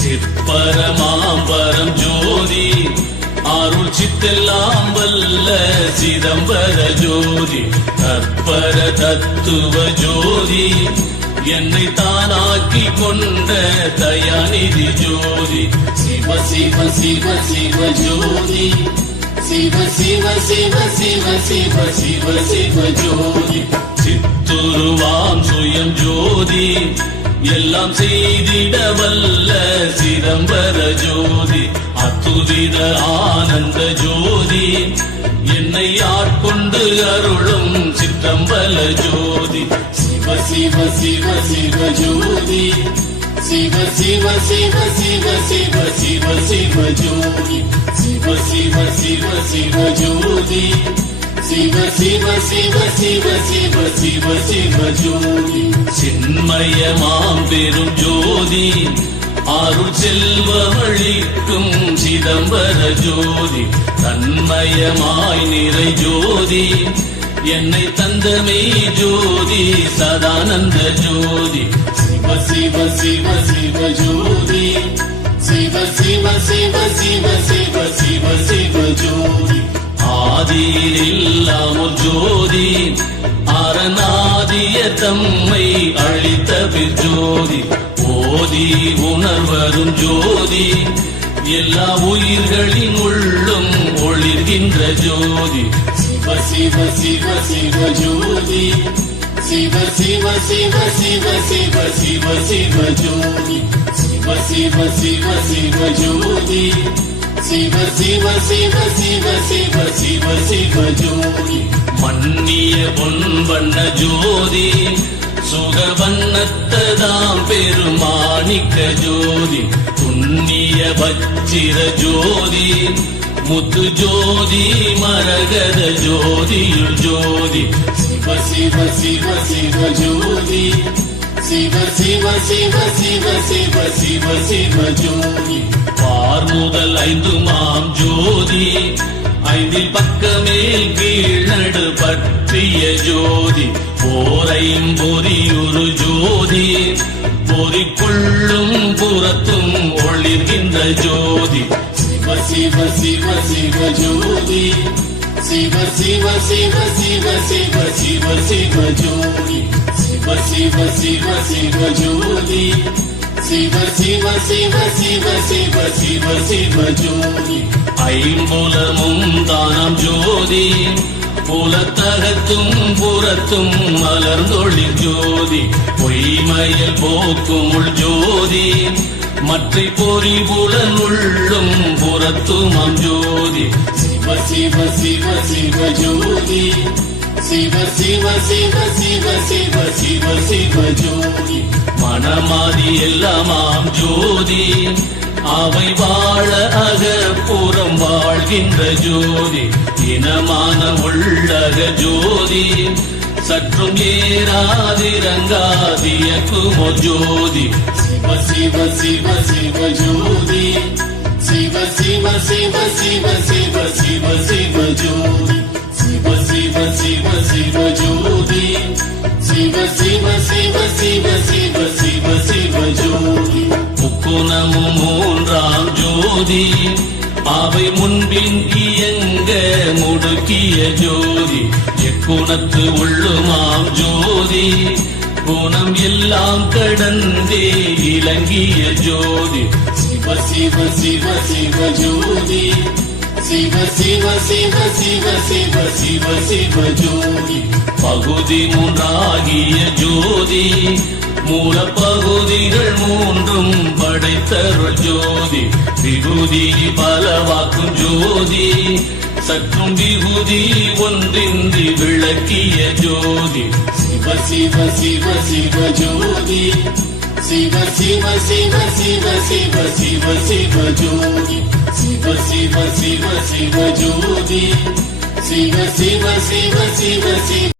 சிப்பரமாம்பரம் ஜோதி அருள் சித்தெல்லாம் வல்ல சிதம்பர ஜோதி தற்பர தத்துவ ஜோதி என்னை தானாக்கி கொண்ட தயாநிதி ஜோதி சிவ சிவ சிவ ஜோதி சிவ சிவ சிவ சிவ சிவ சிவ சிவ ஜோதி சித்துருவாம் சுயம் ஜோதி எல்லாம் செய்திட வல்ல சிதம்பர ஜோதி அத்துதித ஆனந்த ஜோதி என்னை ஆட்கொண்டு அருளும் சித்தம்பல ஜோதி சிவ சிவ சிவ சிவ ஜோதி சிவ சிவ சிவ சிவ சிவ சிவ சிவ ஜோதி சிவ சிவ சிவ சிவ ஜோதி சிவ சிவ சிவ சிவ சிவ சிவ சிவ ஜோதி சின்மயமாம் பெரும் ஜோதி அருள் செல்வமளிக்கும் சிதம்பர ஜோதி தன்மயமாய் நிறை ஜோதி என்னை தந்தமே ஜோதி சதானந்த ஜோதி சிவ சிவ சிவ ஜோதி. சிவ சிவ சிவ சிவ சிவ சிவ சிவ ஜோதி. ஆதியில்லாம் ஒரு ஜோதி. அரணாதிய தம்மை அழித்த ஜோதி. ஓதி உணர்வரும் ஜோதி. எல்லா உயிர்களின் உள்ளும் ஒளிர்கின்ற ஜோதி. சிவ சிவ சிவ சிவ ஜோதி. சிவ சிவ சிவ சிவ சிவ சிவ சிவ ஜோதி சிவ சிவ சிவ சிவ ஜோதி சிவ சிவ சிவ சிவ சிவ சிவ சிவ ஜோதி மன்னிய பொன்வண்ண ஜோதி சுகவண்ணத்ததாம் பெருமாணிக்க ஜோதி புண்ணிய பச்சிர ஜோதி முத்து ஜோதி மரகத ஜோதியுள் ஜோதி. சிவ சிவ சிவ சிவ ஜோதி. சிவ சிவ சிவ சிவ சிவ சிவ சிவ ஜோதி. பார் முதல் ஐந்து மாம் ஜோதி. ஐந்தில் பக்கமேல் கீழ்நடு பற்றிய ஜோதி. போரையும் பொறியுரு ஜோதி. பொறிக்குள்ளும் புறத்தும் ஒளிர்கின்ற ஜோதி. சிவ சிவ சிவ சிவ ஜோதி சிவ சிவ சிவ சிவ சிவ சிவ சிவ ஜோதி சிவ சிவ சிவ சிவ ஜோதி சிவ சிவ சிவ சிவ சிவ சிவ சிவ ஜோதி ஐம்புலமும் தானம் ஜோதி புலத்தகத்தும் புறத்தும் மலர்ந்தொழில் ஜோதி பொய்மையல் போக்கும் உள் ஜோதி மற்ற பொறி புலன் உள்ளும் ஜோதி சிவ சிவ சிவ சிவ ஜோதி சிவ சிவ சிவ சிவ சிவ சிவ சிவ ஜோதி மனமாதி எல்லாமாம் ஜோதி அவை வாழ அகப்புறம் வாழ்கின்ற ஜோதி இனமான உள்ளக ஜோதி சற்றும் ஏறாதிரங்காதியக்குமோ ஜோதி சிவ சிவ சிவ சிவ ஜோதி சிவ சிவ சிவ சிவ சிவ ஜோதி சிவ சிவ சிவ சிவ ஜோதி சிவ சிவ சிவ சிவ சிவ சிவ சிவ ஜோதி முக்குணமும் மூன்றாம் ஜோதி அவை முன்பின் இயங்க முடுக்கிய ஜோதி எக்குணத்து உள்ளுமாம் ஜோதி குணம் எல்லாம் கடந்தே இலங்கிய ஜோதி சிவ சிவ சிவ ஜோதி சிவ சிவ சிவ சிவ சிவ சிவ சிவ ஜோதி பகுதி மூன்றாகிய ஜோதி மூல பகுதிகள் மூன்றும் படைத்தருள் ஜோதி விகுதி பலவாக்கும் ஜோதி சற்றும் விகுதி ஒன்றின்றி விளக்கிய ஜோதி சிவ சிவ சிவ சிவ ஜோதி சிவ சிவ சிவ சிவ சிவ சிவ சிவ ஜோதி சிவ சிவ சிவ சிவ ஜோதி சிவ சிவ சிவ சிவ சிவ